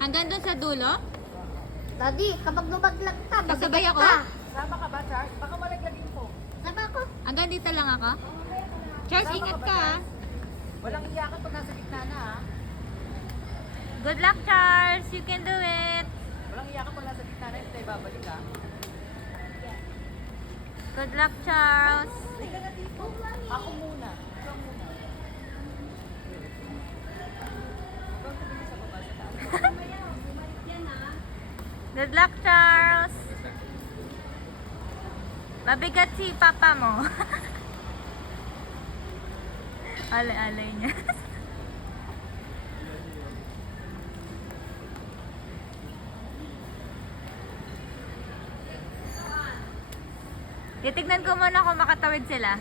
Hanggang doon sa dulo? Daddy, kapag lumaglag ka, Kasabay mabigat ako? ka. Sama ka ba, Charles? Baka malaglagin ko. Sama ko. Hanggang dito lang ako? Charles, Sama ingat ba, ka, ah. Charles? Walang iyakan pag nasa gitna na, ha? Good luck, Charles. You can do it. Walang iyakan pag nasa gitna na, hindi tayo babalik, ha? Good luck, Charles. Hindi ka na dito. Ako muna. Ikaw muna. Ikaw tumingin sa baba sa taas. Good luck, Charles. Mabigat si papa mo. Alay-alay niya. Titignan ko muna kung makatawid sila.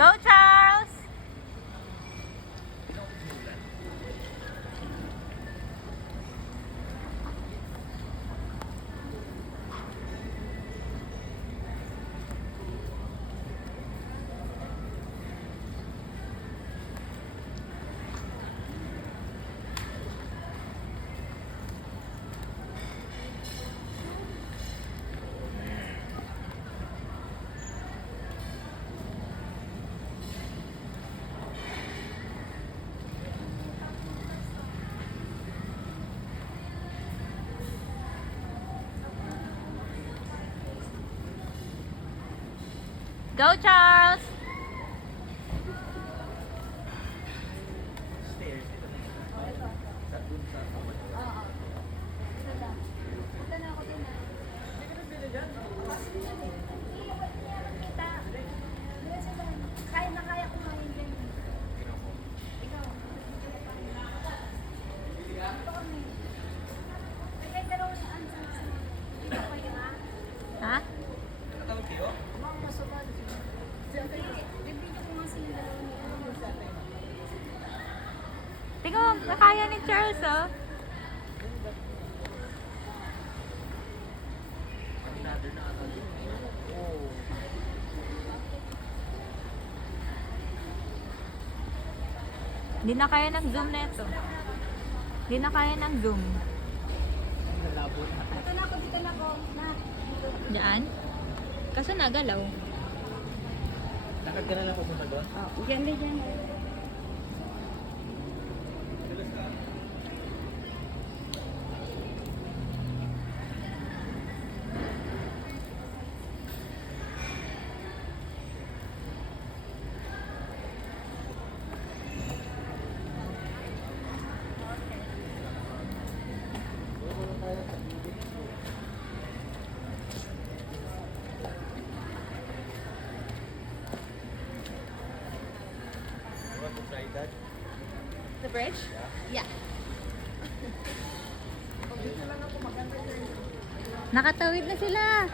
Go, Charles! Go, Charles! Kaya na kaya kumain din. Ikaw. Kaya gano'n na ang sansan. Ikaw pa yun, ha? Ha? Mga masukan. Bibigyan ko nga sila dalawa niya. Tingnan mo, nakaya ni Charles, oh. Hindi na kaya ng zoom na ito. Hindi na kaya ng zoom. Dito na ako, dito na ako. Na. Diyan? Kaso nagalaw. Lakad ka na lang pupunta doon? Diyan, diyan. The bridge? Yeah. Nakatawid na sila.